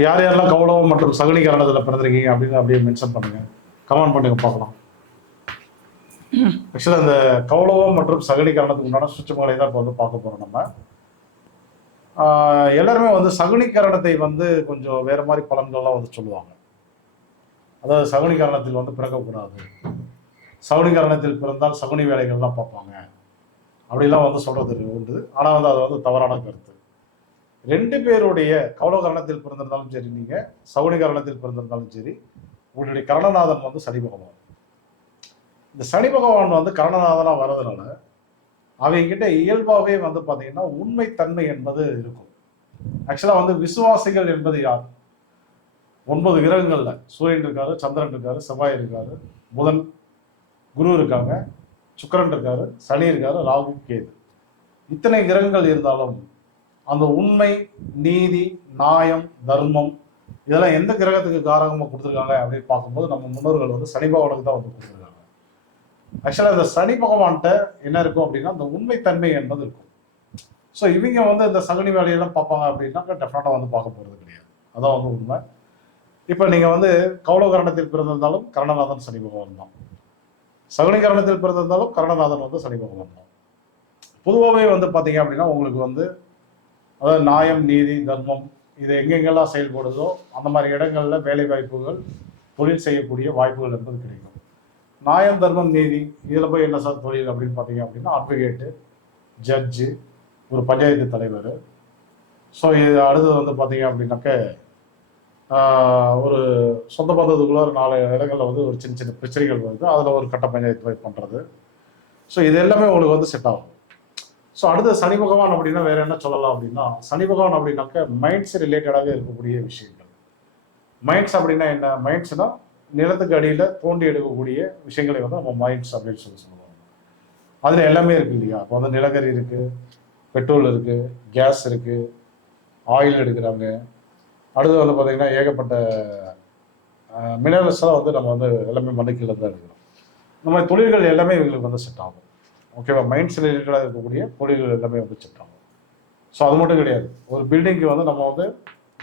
இப்போ யார் யாரெல்லாம் கௌரவம் மற்றும் சகுனி கரணத்தில் பிறந்திருக்கீங்க அப்படின்னு அப்படியே மென்ஷன் பண்ணுங்க. கமெண்ட் பண்ணுங்க பார்க்கலாம். ஆக்சுவலாக அந்த கௌரவம் மற்றும் சகுனி கரணத்துக்கு உண்டான சுற்றுமலை தான் இப்போ வந்து பார்க்க போகிறோம் நம்ம. எல்லாருமே வந்து சகுனி கரணத்தை வந்து கொஞ்சம் வேற மாதிரி பலன்கள்லாம் வந்து சொல்லுவாங்க. அதாவது சகுனி கரணத்தில் வந்து பிறக்கக்கூடாது. சகுனி கரணத்தில் பிறந்தால் சகுனி வேலைகள்லாம் பார்ப்பாங்க. அப்படிலாம் வந்து சொல்றது உண்டு. ஆனால் வந்து அது வந்து தவறான கருத்து. ரெண்டு பேருடைய கௌரவகரணத்தில் பிறந்திருந்தாலும் சரி நீங்க சவுனி கரணத்தில் பிறந்திருந்தாலும் சரி உங்களுடைய கரணநாதன் வந்து சனி பகவான். இந்த சனி பகவான் வந்து கரணநாதனா வர்றதுனால அவங்க கிட்ட இயல்பாகவே வந்து பார்த்தீங்கன்னா உண்மைத்தன்மை என்பது இருக்கும். ஆக்சுவலா வந்து விசுவாசிகள் என்பது யார்? ஒன்பது கிரகங்கள்ல சூரியன் இருக்காரு சந்திரன் இருக்காரு செவ்வாய் இருக்காரு புதன் குரு இருக்காங்க சுக்கரன் இருக்காரு சனி இருக்காரு ராகு கேது. இத்தனை கிரகங்கள் இருந்தாலும் அந்த உண்மை நீதி நியாயம் தர்மம் இதெல்லாம் எந்த கிரகத்துக்கு காரகமாக கொடுத்துருக்காங்க அப்படின்னு பார்க்கும்போது நம்ம முன்னோர்கள் வந்து சனி பகவானுக்கு தான் வந்து கொடுத்துருக்காங்க. ஆக்சுவலாக இந்த சனி பகவான்கிட்ட என்ன இருக்கும் அப்படின்னா அந்த உண்மைத்தன்மை என்பது இருக்கும். ஸோ இவங்க வந்து இந்த சகுனி வேலையெல்லாம் பார்ப்பாங்க அப்படின்னாக்க டெஃபினட்டாக வந்து பார்க்க போகிறது கிடையாது. அதான் வந்து உண்மை. இப்போ நீங்கள் வந்து கௌலகரணத்தில் பிறந்திருந்தாலும் கரணநாதன் சனி பகவான் தான். சகுனி கரணத்தில் பிறந்திருந்தாலும் கரணநாதன் வந்து சனி பகவான் தான். பொதுவாகவே வந்து பார்த்தீங்க அப்படின்னா உங்களுக்கு வந்து அதாவது நியாயம் நீதி தர்மம் இது எங்கெங்கெல்லாம் செயல்படுதோ அந்த மாதிரி இடங்களில் வேலை வாய்ப்புகள் தொழில் செய்யக்கூடிய வாய்ப்புகள் என்பது கிடைக்கும். நியாயம் தர்மம் நீதி இதில் போய் என்ன சார் தொழில் அப்படின்னு பார்த்தீங்க அப்படின்னா அட்வொகேட்டு ஜட்ஜு ஒரு பஞ்சாயத்து தலைவர். ஸோ இது அடுத்தது வந்து பார்த்தீங்க அப்படின்னாக்க ஒரு சொந்த பந்தத்துக்குள்ள ஒரு நாலு இடங்களில் வந்து ஒரு சின்ன சின்ன பிரச்சனைகள் வருது. அதில் ஒரு கட்ட பஞ்சாயத்து பண்ணுறது ஸோ இது எல்லாமே உங்களுக்கு வந்து செட் ஆகும். ஸோ அடுத்து சனி பகவான் அப்படின்னா வேற என்ன சொல்லலாம் அப்படின்னா சனி பகவான் அப்படின்னாக்க மைண்ட்ஸ் ரிலேட்டடாக இருக்கக்கூடிய விஷயங்கள். மைண்ட்ஸ் அப்படின்னா என்ன? மைண்ட்ஸ்னா நிலத்துக்கு அடியில் தோண்டி எடுக்கக்கூடிய விஷயங்களை வந்து நம்ம மைண்ட்ஸ் அப்படின்னு சொல்லி சொல்லுவாங்க அதில் எல்லாமே இருக்கு இல்லையா? இப்போ வந்து நிலக்கரி இருக்கு பெட்ரோல் இருக்கு கேஸ் இருக்கு ஆயில் எடுக்கிறாங்க. அடுத்து வந்து பார்த்திங்கன்னா ஏகப்பட்ட மினரல்ஸ்லாம் வந்து நம்ம வந்து எல்லாமே மண்ணுக்கீழ தான் எடுக்கிறோம். இந்த மாதிரி தொழில்கள் எல்லாமே இவங்களுக்கு வந்து செட் ஆகும். ஓகேவா? மைண்ட்ஸ் ரிலேட்டடாக இருக்கக்கூடிய தொழில்கள் எல்லாமே வந்து ஆகும் ஸோ அது மட்டும் கிடையாது. ஒரு பில்டிங்க்கு வந்து நம்ம வந்து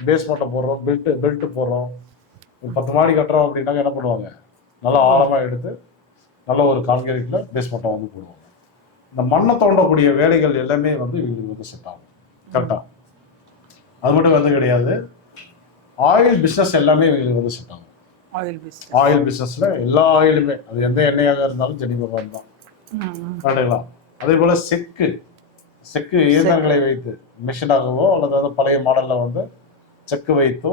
பேஸ்மெண்ட்டை போடுறோம் பெல்ட் பெல்ட் போடுறோம். ஒரு பத்து மாடி கட்டுறோம் அப்படின்னாக்க என்ன பண்ணுவாங்க? நல்லா ஆழமாக எடுத்து நல்ல ஒரு கான்கிரீட்டில் பேஸ்மெண்ட்டை வந்து போடுவாங்க. இந்த மண்ணை தோண்டக்கூடிய வேலைகள் எல்லாமே வந்து இவங்களுக்கு வந்து செட் ஆகும். கரெக்டாக அது மட்டும் வந்து கிடையாது. ஆயில் பிஸ்னஸ் எல்லாமே இவங்களுக்கு வந்து செட் ஆகும். ஆயில் பிஸ்னஸ் ஆயில் பிஸ்னஸில் எல்லா ஆயிலுமே அது எந்த எண்ணெயாக இருந்தாலும் ஜெனி பகவான் தான். கரெக்டுங்களா அதே போல செக்கு. செக்கு இயந்திரங்களை வைத்து மிஷினாகவோ அல்லது வந்து பழைய மாடலில் வந்து செக்கு வைத்தோ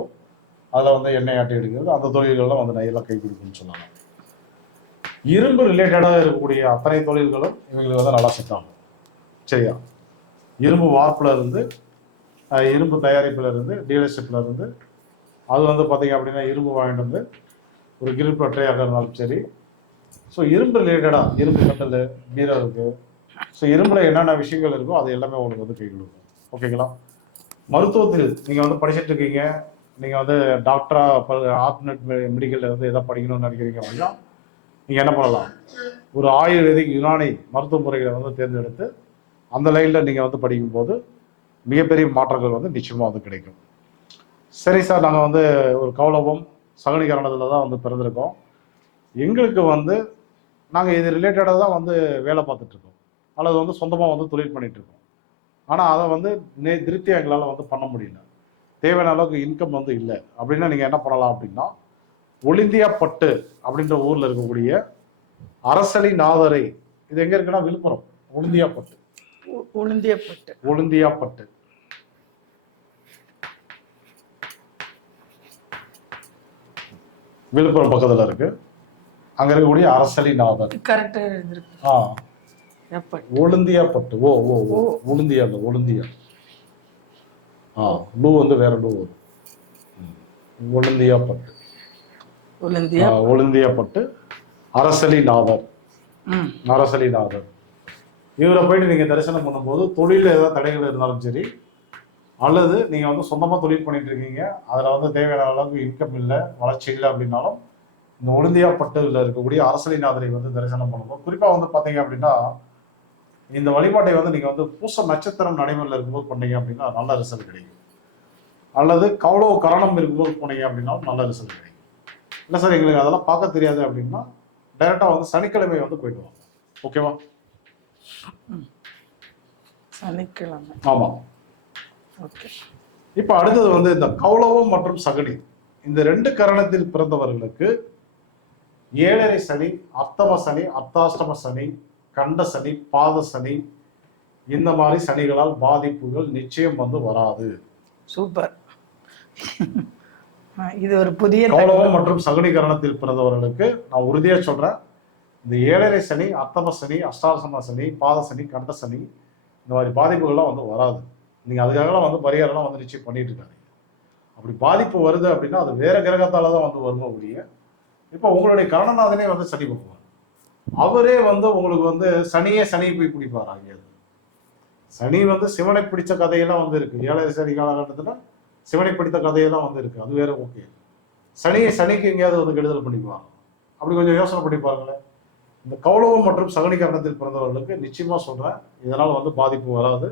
அதில் வந்து எண்ணெய் ஆட்டி எடுக்கிறது அந்த தொழில்கள்லாம் வந்து நையெல்லாம் கை கொடுக்குன்னு சொன்னாங்க. இரும்பு ரிலேட்டடாக இருக்கக்கூடிய அத்தனை தொழில்களும் இவங்களுக்கு வந்து நல்லா செட் ஆகும். சரியா? இரும்பு வார்ப்புல இருந்து இரும்பு தயாரிப்புல இருந்து டீலர்ஷிப்ல இருந்து அது வந்து பார்த்தீங்க அப்படின்னா இரும்பு வாங்கிட்டு வந்து ஒரு கிரில் பற்றையாக இருந்தாலும் சரி ஸோ இரும்பு ரிலேட்டடாக இரும்பு கட்டல் பீரோ இருக்குது ஸோ இரும்புல என்னென்ன விஷயங்கள் இருக்கோ அது எல்லாமே உங்களுக்கு வந்து கை கொடுக்கும். ஓகேங்களா மருத்துவத்தில் நீங்கள் வந்து படிச்சுட்டு இருக்கீங்க. நீங்கள் வந்து டாக்டரா ஆப்னட் மெடிக்கலில் வந்து எதாவது படிக்கணும்னு நினைக்கிறீங்க அப்படின்னா நீங்கள் என்ன பண்ணலாம்? ஒரு ஆயுர்வேதிக் யுனானி மருத்துவ முறைகளை வந்து தேர்ந்தெடுத்து அந்த லைனில் நீங்கள் வந்து படிக்கும்போது மிகப்பெரிய மாற்றங்கள் வந்து நிச்சயமாக வந்து கிடைக்கும். சரி சார் நாங்கள் வந்து ஒரு கௌலவம் சகனிகரணத்தில் தான் வந்து பிறந்திருக்கோம். எங்களுக்கு வந்து நாங்கள் இது ரிலேட்டடாக தான் வந்து வேலை பார்த்துட்டு இருக்கோம். அல்லது வந்து சொந்தமாக வந்து தொழில் பண்ணிட்டு இருக்கோம். ஆனால் அதை வந்து நே திருப்தியாக எங்களால் வந்து பண்ண முடியல. தேவையான அளவுக்கு இன்கம் வந்து இல்லை. அப்படின்னா நீங்கள் என்ன பண்ணலாம் அப்படின்னா ஒளிந்தியா பட்டு அப்படின்ற ஊரில் இருக்கக்கூடிய அரசலி நாதரை. இது எங்கே இருக்குன்னா விழுப்புரம். ஒளிந்தியா பட்டு. உளுந்தியப்பட்டு ஒளிந்தியா பட்டு. விழுப்புரம் பக்கத்தில் இருக்கு. அங்கே இருக்கக்கூடிய அரசலி நாதர் கரெக்டா எழுதிருக்கு ஆ. ஒழுந்தியா பட்டு ஓ ஓ ஓ. ஒழுந்தியா இல்லை ஒழுந்தியா. ஆ லூ வந்து வேற லூ வரும். ஒழுந்தியா பட்டு உளுந்தியா ஆ, ஒழுந்தியா பட்டு அரசலி நாதர் ம். அரசலி நாதர் இவரை போயிட்டு நீங்க தரிசனம் பண்ணும்போது தொழில ஏதாவது தடைகள் இருந்தாலும் சரி அல்லது நீங்க வந்து சொந்தமா தொழில் பண்ணிட்டு இருக்கீங்க அதுல வந்து தேவையான அளவுக்கு இன்கம் இல்லை வளர்ச்சி இல்லை அப்படின்னாலும் இந்த ஒழுந்தியா பட்டுல இருக்கக்கூடிய அரசலிநாதரை வந்து தரிசனம் பண்ணும்போது குறிப்பா வந்து பாத்தீங்க அப்படின்னா இந்த வழிபாட்டை வந்து நீங்க வந்து பூச நட்சத்திரம் நடைமுறையில் இருக்கும்போது பண்ணீங்க அப்படின்னா நல்ல ரிசல்ட் கிடைக்கும். அல்லது கௌளவ கரணம் இருக்கும்போது போனீங்க அப்படின்னா நல்ல ரிசல்ட் கிடைக்கும். இல்லை சார் எங்களுக்கு அதெல்லாம் பார்க்க தெரியாது அப்படின்னா டைரெக்டாக வந்து சனிக்கிழமை வந்து போயிட்டு வாங்க. ஓகேவா சனிக்கிழமை. ஆமாம் ஓகே இப்போ அடுத்தது வந்து இந்த கௌளவம் மற்றும் சகனி இந்த ரெண்டு கரணத்தில் பிறந்தவர்களுக்கு ஏழரை சனி அர்த்தம சனி அர்த்தாஷ்டம சனி கண்ட சனி பாத சனி இந்த மாதிரி சனிகளால் பாதிப்புகள் நிச்சயம் வந்து வராது. சூப்பர். இது ஒரு புதிய கௌளவம் மற்றும் சகுனி கரணத்தில் பிறந்தவர்களுக்கு நான் உறுதியா சொல்றேன். இந்த ஏழரை சனி அர்த்தம சனி அஷ்டாசம சனி பாத சனி கண்ட சனி இந்த மாதிரி பாதிப்புகள்லாம் வந்து வராது. நீங்க அதுக்காகலாம் வந்து பரிகாரம்லாம் வந்து நிச்சயம் பண்ணிட்டு இருக்காங்க அப்படி பாதிப்பு வருது அப்படின்னா அது வேற கிரகத்தால தான் வந்து வருமா ஒழிய இப்போ உங்களுடைய கரணநாதனே வந்து சனி பகவான். அவரே வந்து உங்களுக்கு வந்து சனியே சனியை போய் பிடிப்பார் அங்கேயாவது சனி வந்து சிவனை பிடிச்ச கதையெல்லாம் வந்து இருக்கு. ஏழரை சனி காலகட்டத்தில் சிவனை பிடித்த கதையெல்லாம் வந்து இருக்கு. அது வேற ஓகே. சனியை சனிக்கு எங்கேயாவது வந்து கெடுதல் பண்ணிக்குவாங்க. அப்படி கொஞ்சம் யோசனை பண்ணி பாருங்களேன். இந்த கௌளவம் மற்றும் சகனி கரணத்தில் பிறந்தவர்களுக்கு நிச்சயமா சொல்றேன். இதனால் வந்து பாதிப்பு வராது.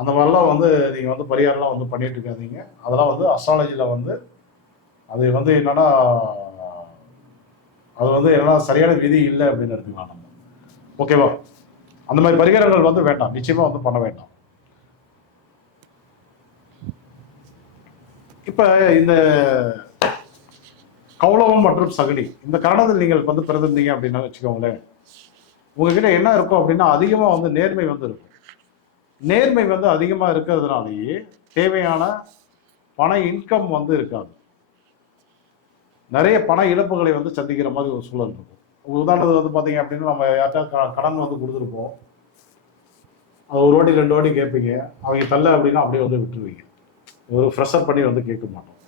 அந்த மாதிரிலாம் வந்து நீங்க வந்து பரிகாரம்லாம் வந்து பண்ணிட்டு இருக்காதீங்க. அதெல்லாம் வந்து அஸ்ட்ராலஜியில் வந்து அது வந்து என்னன்னா அது வந்து என்னன்னா சரியான விதி இல்லை அப்படின்னு எடுத்துக்கலாம் நம்ம. ஓகேவா அந்த மாதிரி பரிகாரங்கள் வந்து வேண்டாம். நிச்சயமா வந்து பண்ண வேண்டாம். இப்ப இந்த கௌளவம் மற்றும் சகடி இந்த கரணத்தில் நீங்கள் வந்து பிறந்திருந்தீங்க அப்படின்னா வச்சுக்கோங்களேன் உங்ககிட்ட என்ன இருக்கும் அப்படின்னா அதிகமா வந்து நேர்மை வந்து இருக்கும். நேர்மை வந்து அதிகமா இருக்கிறதுனாலேயே தேவையான பண இன்கம் வந்து இருக்காது. நிறைய பண இழப்புகளை வந்து சந்திக்கிற மாதிரி ஒரு சூழல் இருக்கும். உதாரணத்துக்கு வந்து பார்த்தீங்க அப்படின்னா நம்ம யார்ட்டா கடன் வந்து கொடுத்துருப்போம். அது ஒரு வாட்டி ரெண்டு வாட்டி கேட்பீங்க. அவங்க தள்ள அப்படின்னா அப்படியே வந்து விட்டுருவீங்க. ஒரு ஃப்ரெஷர் பண்ணி வந்து கேட்க மாட்டோம்.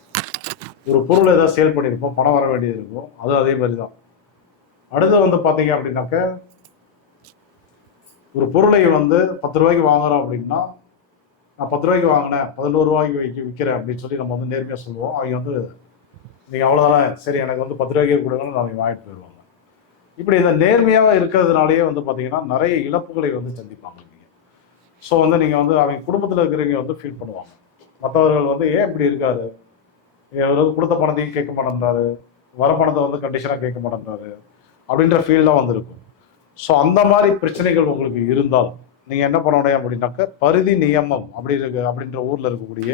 ஒரு பொருள் ஏதாவது சேல் பண்ணியிருப்போம் பணம் வர வேண்டியது இருக்கும். அது அதே மாதிரி தான். அடுத்து வந்து பார்த்தீங்க அப்படின்னாக்க ஒரு பொருளை வந்து பத்து ரூபாய்க்கு வாங்குறோம் அப்படின்னா நான் பத்து ரூபாய்க்கு வாங்கினேன் பதினோரு ரூபாய்க்கு விற்கிறேன் அப்படின்னு சொல்லி நம்ம வந்து நேர்மையாக சொல்லுவோம். அவங்க வந்து நீங்கள் அவ்வளோதானே சரி எனக்கு வந்து பத்து ரூபாய்க்கே கொடுங்கன்னு அவங்க வாங்கிட்டு போயிடுவாங்க. இப்படி இந்த நேர்மையாக இருக்கிறதுனாலேயே வந்து பார்த்தீங்கன்னா நிறைய இழப்புகளை வந்து சந்திப்பாங்க நீங்கள் ஸோ வந்து நீங்கள் வந்து அவங்க குடும்பத்தில் இருக்கிறவங்க வந்து ஃபீல் பண்ணுவாங்க. மற்றவர்கள் வந்து ஏன் இப்படி இருக்காரு? இவர் வந்து கொடுத்த பணத்தையும் கேட்க மாட்டேன்றாரு? வர பணத்தை வந்து கண்டிஷனாக கேட்க மாட்டேன்றாரு? அப்படின்ற ஃபீல்லாம் வந்திருக்கும். ஸோ அந்த மாதிரி பிரச்சனைகள் உங்களுக்கு இருந்தால் நீங்கள் என்ன பண்ண முடியும் அப்படின்னாக்க பரிதி நியமம் அப்படி இருக்கு அப்படின்ற ஊரில் இருக்கக்கூடிய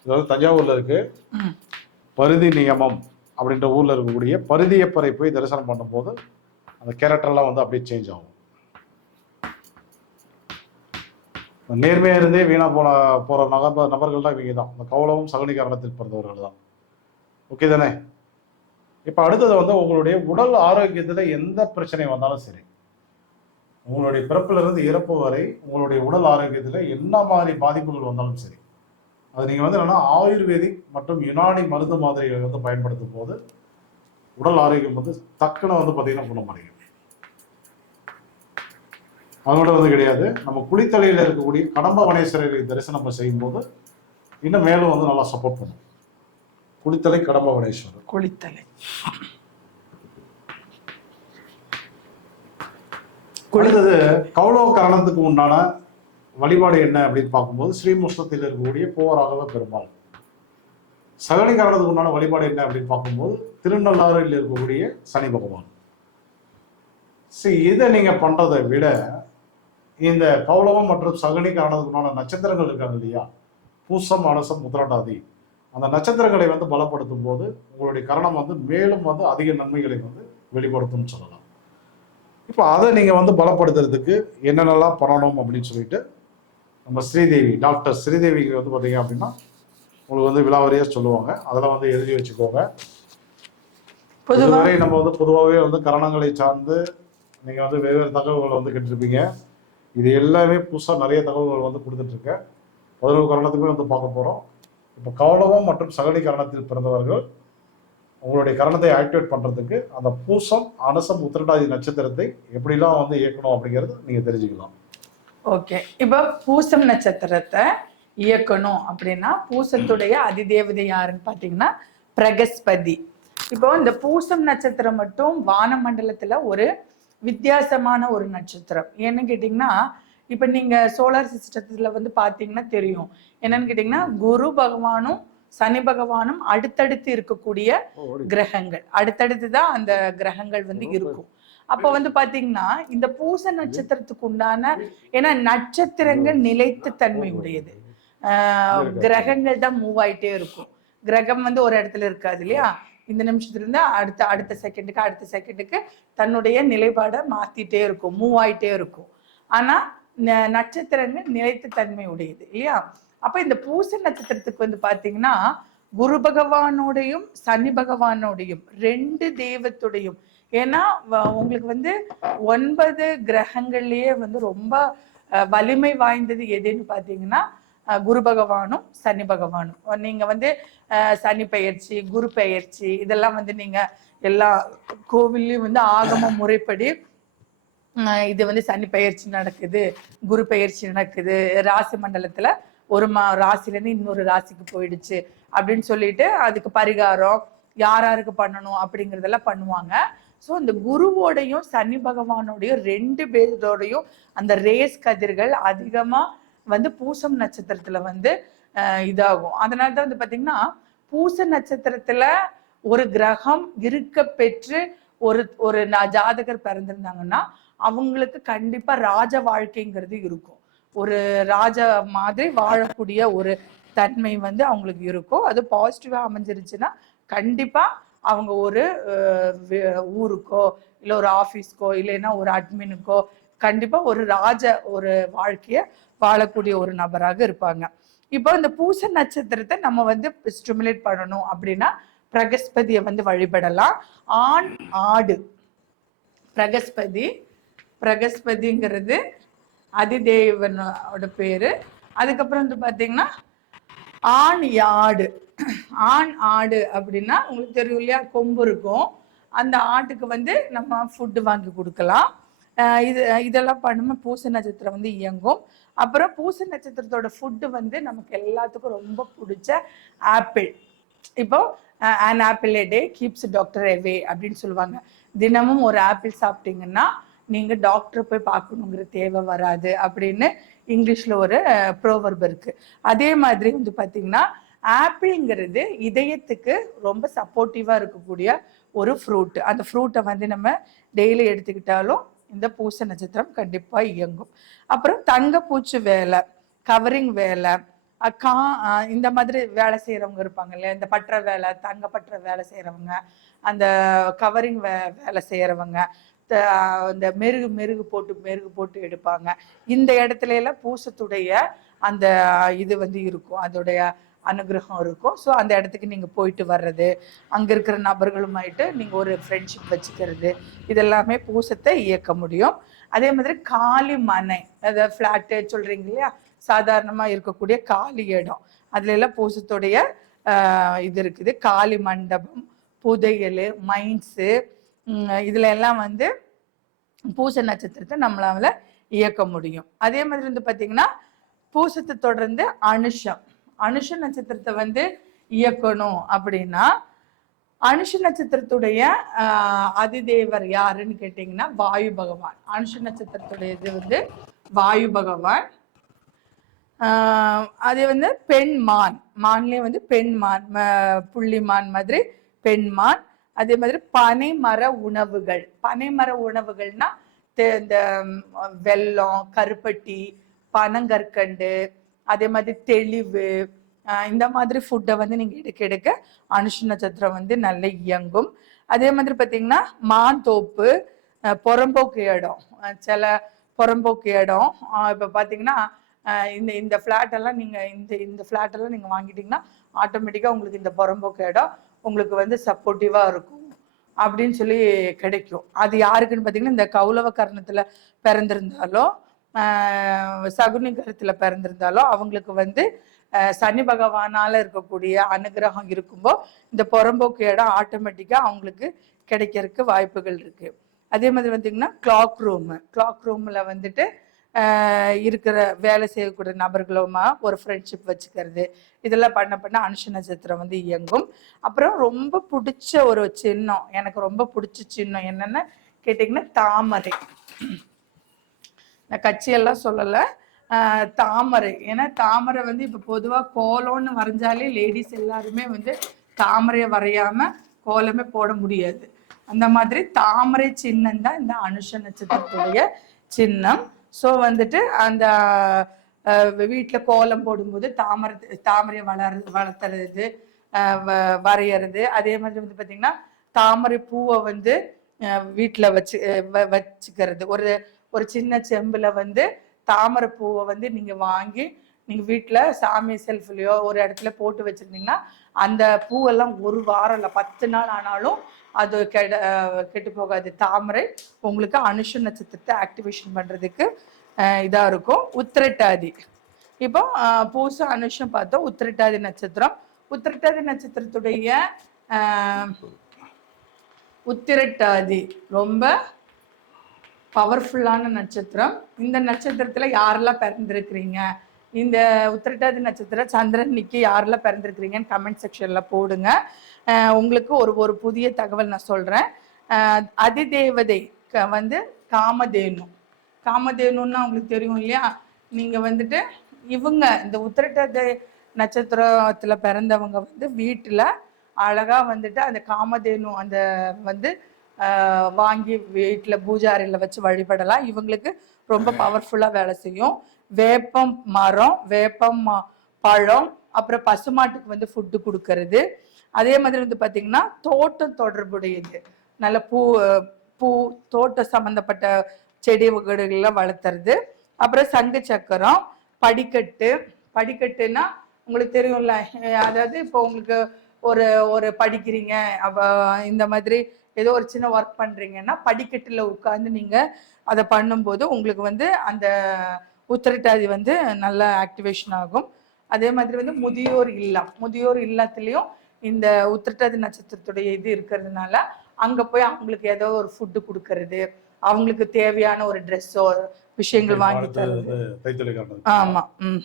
இது வந்து தஞ்சாவூரில் இருக்குது பரிதி நியமம் அப்படின்ற ஊரில் இருக்கக்கூடிய பருதியப்பறை போய் தரிசனம் பண்ணும்போது அந்த கேரக்டர்லாம் வந்து அப்படியே சேஞ்ச் ஆகும். நேர்மையாக இருந்தே வீணாக போன போகிற நகர் நபர்கள் தான் இவங்க தான். இந்த கௌலவம் சகுனி காரணத்தில் பிறந்தவர்கள் தான். ஓகே தானே? இப்போ அடுத்தது வந்து உங்களுடைய உடல் ஆரோக்கியத்தில் எந்த பிரச்சனை வந்தாலும் சரி உங்களுடைய பிறப்பிலிருந்து இறப்பு வரை உங்களுடைய உடல் ஆரோக்கியத்தில் என்ன மாதிரி பாதிப்புகள் வந்தாலும் சரி அது நீங்க வந்து என்னன்னா ஆயுர்வேதிக் மற்றும் யுனானி மருந்து மாதிரிகளை வந்து பயன்படுத்தும் போது உடல் ஆரோக்கியம் வந்து டக்குன்னு வந்து பாத்தீங்கன்னா குணமடையும். அது மட்டும் வந்து கிடையாது. நம்ம குளித்தலையில் இருக்கக்கூடிய கடம்ப வனேஸ்வரரை தரிசனம் நம்ம செய்யும்போது இன்னும் மேலும் வந்து நல்லா சப்போர்ட் பண்ணும். குளித்தலை கடம்ப வனேஸ்வரர். குளித்தலை. அடுத்தது கௌளவ கரணத்துக்கு உண்டான வழிபாடு என்ன அப்படின்னு பார்க்கும்போது ஸ்ரீமுஷ்ணத்தில் இருக்கக்கூடிய போராகவ பெருமாள். சகனி உண்டான வழிபாடு என்ன அப்படின்னு பார்க்கும்போது திருநள்ளாறில் இருக்கக்கூடிய சனி பகவான். சரி இதை நீங்கள் பண்ணுறதை விட இந்த பௌலவம் மற்றும் சகனி காரணத்துக்கு உண்டான நட்சத்திரங்கள் இருக்காங்க இல்லையா? பூசம் அலசம் உத்திரட்டாதி. அந்த நட்சத்திரங்களை வந்து பலப்படுத்தும் போது உங்களுடைய கரணம் வந்து மேலும் வந்து அதிக நன்மைகளை வந்து வெளிப்படுத்தும்னு சொல்லலாம். இப்போ அதை நீங்கள் வந்து பலப்படுத்துறதுக்கு என்னென்னலாம் பண்ணணும் அப்படின்னு சொல்லிட்டு நம்ம ஸ்ரீதேவி டாக்டர் ஸ்ரீதேவிக்கு வந்து பார்த்தீங்க அப்படின்னா உங்களுக்கு வந்து விலாவரியாக சொல்லுவாங்க. அதெல்லாம் வந்து எழுதி வச்சுக்கோங்க. இதுவரை நம்ம வந்து பொதுவாகவே வந்து கரணங்களை சார்ந்து நீங்க வந்து வெவ்வேறு தகவல்களை வந்து கேட்டிருப்பீங்க. இது எல்லாமே புதுசாக நிறைய தகவல்கள் வந்து கொடுத்துட்டு இருக்கேன் பதினோரு கரணத்துக்குமே வந்து பார்க்க போறோம். இப்போ கௌளவம் மற்றும் சகடி கரணத்தில் பிறந்தவர்கள் உங்களுடைய கரணத்தை ஆக்டிவேட் பண்றதுக்கு அந்த பூசம் அனசம் உத்திரட்டாதி நட்சத்திரத்தை எப்படிலாம் வந்து இயக்கணும் அப்படிங்கிறது நீங்க தெரிஞ்சுக்கலாம். ஓகே. இப்போ பூசம் நட்சத்திரத்தை இயக்கணும் அப்படின்னா பூசத்துடைய அதிதேவதை யாருன்னு பார்த்தீங்கன்னா பிரகஸ்பதி. இப்போ இந்த பூசம் நட்சத்திரம் மட்டும் வானமண்டலத்துல ஒரு வித்தியாசமான ஒரு நட்சத்திரம். ஏன்னு கேட்டிங்கன்னா இப்ப நீங்க சோலார் சிஸ்டத்துல வந்து பாத்தீங்கன்னா தெரியும். என்னன்னு கேட்டீங்கன்னா குரு பகவானும் சனி பகவானும் அடுத்தடுத்து இருக்கக்கூடிய கிரகங்கள். அடுத்தடுத்து தான் அந்த கிரகங்கள் வந்து இருக்கும். அப்ப வந்து பாத்தீங்கன்னா இந்த பூச நட்சத்திரத்துக்கு உண்டான ஏன்னா நட்சத்திரங்கள் நிலைத்து தன்மை உடையது. ஆஹ் கிரகங்கள் தான் மூவ் ஆயிட்டே இருக்கும். கிரகம் வந்து ஒரு இடத்துல இருக்காது இல்லையா? இந்த நிமிஷத்துல இருந்து அடுத்த அடுத்த செகண்டுக்கு அடுத்த செகண்டுக்கு தன்னுடைய நிலைப்பாடை மாத்திட்டே இருக்கும் மூவ் ஆயிட்டே இருக்கும். ஆனா ந- நட்சத்திரங்கள் நிலைத்த தன்மை உடையது இல்லையா? அப்ப இந்த பூச நட்சத்திரத்துக்கு வந்து பாத்தீங்கன்னா குரு பகவானோடையும் சனி பகவானோடையும் ரெண்டு தெய்வத்துடையும் ஏன்னா வ- உங்களுக்கு வந்து ஒன்பது கிரகங்கள்லயே வந்து ரொம்ப வலிமை வாய்ந்தது எதுன்னு பாத்தீங்கன்னா குரு பகவானும் சனி பகவானும். நீங்க வந்து சனி பெயர்ச்சி குரு பெயர்ச்சி இதெல்லாம் வந்து நீங்க எல்லா கோவில்லையும் வந்து ஆகம முறைப்படி இது வந்து சனி பெயர்ச்சி நடக்குது குரு பெயர்ச்சி நடக்குது ராசி மண்டலத்துல ஒரு மா ராசிலேருந்து இன்னொரு ராசிக்கு போயிடுச்சு அப்படின்னு சொல்லிட்டு அதுக்கு பரிகாரம் யார் யாருக்கு பண்ணணும் அப்படிங்கறதெல்லாம் பண்ணுவாங்க. ஸோ இந்த குருவோடையும் சனி பகவானோடையும் ரெண்டு பேரோடையும் அந்த ரேஸ் கதிர்கள் அதிகமா வந்து பூசம் நட்சத்திரத்துல வந்து இதாகும். அதனால தான் வந்து பாத்தீங்கன்னா பூச நட்சத்திரத்துல ஒரு கிரகம் இருக்க பெற்று ஒரு ஒரு ந- ஜாதகர் பிறந்திருந்தாங்கன்னா அவங்களுக்கு கண்டிப்பா ராஜ வாழ்க்கைங்கிறது இருக்கும். ஒரு ராஜா மாதிரி வாழக்கூடிய ஒரு தன்மை வந்து அவங்களுக்கு இருக்கும். அது பாசிட்டிவாக அமைஞ்சிருச்சுன்னா கண்டிப்பா அவங்க ஒரு ஊருக்கோ இல்லை ஒரு ஆஃபீஸ்க்கோ இல்லைன்னா ஒரு அட்மினுக்கோ கண்டிப்பாக ஒரு ராஜ ஒரு வாழ்க்கையை வாழக்கூடிய ஒரு நபராக இருப்பாங்க. இப்போ இந்த பூச நட்சத்திரத்தை நம்ம வந்து ஸ்டிமுலேட் பண்ணணும் அப்படின்னா பிரகஸ்பதியை வந்து வழிபடலாம். ஆண் ஆடு. பிரகஸ்பதி பிரகஸ்பதிங்கிறது அதிதேவனோட பேர். அதுக்கப்புறம் வந்து பார்த்தீங்கன்னா ஆண் யாடு. ஆண் ஆடு அப்படின்னா உங்களுக்கு தெரியும் இல்லையா? கொம்பு இருக்கும். அந்த ஆட்டுக்கு வந்து நம்ம ஃபுட்டு வாங்கி கொடுக்கலாம். இது இதெல்லாம் பண்ணும்போது பூச நட்சத்திரம் வந்து இயங்கும். அப்புறம் பூச நட்சத்திரத்தோட ஃபுட்டு வந்து நமக்கு எல்லாத்துக்கும் ரொம்ப பிடிச்ச ஆப்பிள். இப்போ an apple a day keeps doctor away அப்படின்னு சொல்லுவாங்க. தினமும் ஒரு ஆப்பிள் சாப்பிட்டீங்கன்னா நீங்கள் டாக்டர் போய் பார்க்கணுங்கிற தேவை வராது அப்படின்னு இங்கிலீஷில் ஒரு ப்ரோவர்ப் இருக்கு. அதே மாதிரி வந்து பார்த்திங்கன்னா ஆப்பிள்ங்கிறது இதயத்துக்கு ரொம்ப சப்போர்ட்டிவாக இருக்கக்கூடிய ஒரு ஃப்ரூட்டு அந்த ஃப்ரூட்டை வந்து நம்ம டெய்லி எடுத்துக்கிட்டாலும் இந்த பூச நட்சத்திரம் கண்டிப்பாக இயங்கும். அப்புறம் தங்கப்பூச்சி வேலை கவரிங் வேலை கா இந்த மாதிரி வேலை செய்யறவங்க இருப்பாங்க இல்லையா? இந்த பற்ற வேலை தங்க பற்ற வேலை செய்யறவங்க அந்த கவரிங் வே வேலை செய்யறவங்க இந்த மெருகு மெருகு போட்டு மெருகு போட்டு எடுப்பாங்க. இந்த இடத்துல எல்லாம் பூசத்துடைய அந்த இது வந்து இருக்கும். அதோடைய அனுகிரகம் இருக்கும். ஸோ அந்த இடத்துக்கு நீங்கள் போயிட்டு வர்றது அங்கே இருக்கிற நபர்களுமாயிட்டு நீங்கள் ஒரு ஃப்ரெண்ட்ஷிப் வச்சுக்கிறது இதெல்லாமே பூசத்தை இயக்க முடியும். அதே மாதிரி காலி மனை அதாவது ஃப்ளாட்டு சொல்கிறீங்க இல்லையா? சாதாரணமாக இருக்கக்கூடிய காலி இடம். அதுல எல்லாம் பூசத்துடைய இது இருக்குது. காளி மண்டபம் புதையல் மைன்ஸு இதுல எல்லாம் வந்து பூச நட்சத்திரத்தை நம்மளால இயக்க முடியும். அதே மாதிரி வந்து பாத்தீங்கன்னா பூசத்தை தொடர்ந்து அனுஷம். அனுஷ நட்சத்திரத்தை வந்து இயக்கணும் அப்படின்னா அனுஷ நட்சத்திரத்துடைய அதிதேவர் யாருன்னு கேட்டிங்கன்னா வாயு பகவான். அனுஷ நட்சத்திரத்துடைய இது வந்து வாயு பகவான். அது வந்து பெண் மான் மான்லேயே வந்து பெண் மான் ம- புள்ளி மான் மாதிரி பெண் மான் அதே மாதிரி பனைமர உணவுகள். பனைமர உணவுகள்னா இந்த வெல்லம் கருப்பட்டி பனங்கற்கண்டு அதே மாதிரி தெளிவு ஆஹ் இந்த மாதிரி ஃபுட்டை வந்து நீங்க எடுக்க எடுக்க அனுஷ நட்சத்திரம் வந்து நல்லா இயங்கும். அதே மாதிரி பாத்தீங்கன்னா மாந்தோப்பு புறம்போக்கு இடம். சில புறம்போக்கு இடம். இப்போ பார்த்தீங்கன்னா பாத்தீங்கன்னா இந்த இந்த ஃப்ளாட்டெல்லாம் எல்லாம் நீங்க இந்த இந்த ஃப்ளாட்டெல்லாம் எல்லாம் நீங்க வாங்கிட்டீங்கன்னா ஆட்டோமேட்டிக்கா உங்களுக்கு இந்த புறம்போக்கு இடம் உங்களுக்கு வந்து சப்போர்ட்டிவாக இருக்கும் அப்படின்னு சொல்லி கிடைக்கும். அது யாருக்குன்னு பார்த்தீங்கன்னா இந்த கௌலவ கர்ணத்தில் பிறந்திருந்தாலோ சகுனி கருத்தில் பிறந்திருந்தாலோ அவங்களுக்கு வந்து சனி பகவானால் இருக்கக்கூடிய அனுகிரகம் இருக்கும்போ இந்த புறம்போக்கு இடம் ஆட்டோமேட்டிக்காக அவங்களுக்கு கிடைக்கிறதுக்கு வாய்ப்புகள் இருக்குது அதே மாதிரி பார்த்திங்கன்னா கிளாக் ரூமு கிளாக் ரூமில் வந்துட்டு இருக்கிற வேலை செய்யக்கூடிய நபர்களுமா ஒரு ஃப்ரெண்ட்ஷிப் வச்சுக்கிறது. இதெல்லாம் பண்ண பண்ண அனுஷ நட்சத்திரம் வந்து இயங்கும். அப்புறம் ரொம்ப பிடிச்ச ஒரு சின்னம் எனக்கு ரொம்ப பிடிச்ச சின்னம் என்னென்னு கேட்டிங்கன்னா தாமரை. நான் கட்சியெல்லாம் சொல்லலை. தாமரை. ஏன்னா தாமரை வந்து இப்போ பொதுவாக கோலம்னு வரைஞ்சாலே லேடிஸ் எல்லாருமே வந்து தாமரையை வரையாமல் கோலமே போட முடியாது. அந்த மாதிரி தாமரை சின்னம் தான் இந்த அனுஷ நட்சத்திரத்துடைய சின்னம். ஸோ வந்துட்டு அந்த வீட்டில் கோலம் போடும்போது தாமரை தாமரையை வளர் வளர்த்துறது வ- வரையறது. அதே மாதிரி வந்து பார்த்தீங்கன்னா தாமரை பூவை வந்து வீட்டில் வச்சு வச்சுக்கிறது. ஒரு ஒரு சின்ன செம்பில் வந்து தாமரை பூவை வந்து நீங்கள் வாங்கி நீங்கள் வீட்டில் சாமி செல்ஃப்லையோ ஒரு இடத்துல போட்டு வச்சுருந்தீங்கன்னா அந்த பூவெல்லாம் ஒரு வாரம் இல்லை பத்து நாள் ஆனாலும் அது கெட கெட்டு போகாது. தாமரை உங்களுக்கு அனுஷ நட்சத்திரத்தை ஆக்டிவேஷன் பண்ணுறதுக்கு இதாக இருக்கும். உத்திரட்டாதி. இப்போ பூச அனுஷம் பார்த்தோம். உத்திரட்டாதி நட்சத்திரம். உத்திரட்டாதி நட்சத்திரத்துடைய உத்திரட்டாதி. ரொம்ப பவர்ஃபுல்லான நட்சத்திரம். இந்த நட்சத்திரத்துல யாரெல்லாம் பிறந்திருக்கிறீங்க? இந்த உத்திரட்டாதி நட்சத்திரம் சந்திரனிக்கு யாரெல்லாம் பிறந்திருக்கிறீங்கன்னு கமெண்ட் செக்ஷன்ல போடுங்க. உங்களுக்கு ஒரு ஒரு புதிய தகவல் நான் சொல்றேன். அதிதேவதை க- வந்து காமதேனு. காமதேனுன்னா உங்களுக்கு தெரியும் இல்லையா? நீங்க வந்துட்டு இவங்க இந்த உத்திரட்டாதி நட்சத்திரத்துல பிறந்தவங்க வந்து வீட்டுல அழகா வந்துட்டு அந்த காமதேனு அந்த வந்து வாங்கி வீட்டில் பூஜாரியில் வச்சு வழிபடலாம். இவங்களுக்கு ரொம்ப பவர்ஃபுல்லாக வேலை செய்யும். வேப்பம் மரம் வேப்பம் பழம் அப்புறம் பசுமாட்டுக்கு வந்து ஃபுட்டு கொடுக்கறது. அதே மாதிரி வந்து பார்த்திங்கன்னா தோட்டம் தொடர்புடையது. நல்ல பூ பூ தோட்டம் சம்மந்தப்பட்ட செடி வகைகள்லாம் வளர்த்துறது. அப்புறம் சங்கு சக்கரம் படிக்கட்டு. படிக்கட்டுன்னா உங்களுக்கு தெரியும்ல அதாவது இப்போ உங்களுக்கு ஒரு ஒரு படிக்கிறீங்க அப்போ இந்த மாதிரி ஏதோ ஒரு சின்ன ஒர்க் பண்றீங்கன்னா படிக்கட்டுல உட்கார்ந்து நீங்க அதை பண்ணும்போது உங்களுக்கு வந்து அந்த உத்திரட்டாதி வந்து நல்ல ஆக்டிவேஷன் ஆகும். அதே மாதிரி வந்து முதியோர் இல்லம். முதியோர் இல்லத்துலயும் இந்த உத்திரட்டாதி நட்சத்திரத்துடைய இது இருக்கிறதுனால அங்க போய் அவங்களுக்கு ஏதோ ஒரு ஃபுட்டு கொடுக்கறது அவங்களுக்கு தேவையான ஒரு ட்ரெஸ்ஸோ விஷயங்கள் வாங்கி தரது. வந்து தைத்தொலை காரணம் ஆமா ம்.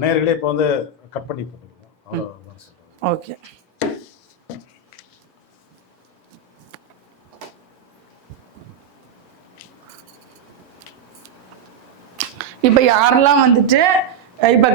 நேர்களே இப்போ வந்து கட் பண்ணி ஓகே. இப்ப யாரெல்லாம் வந்துட்டு இப்போ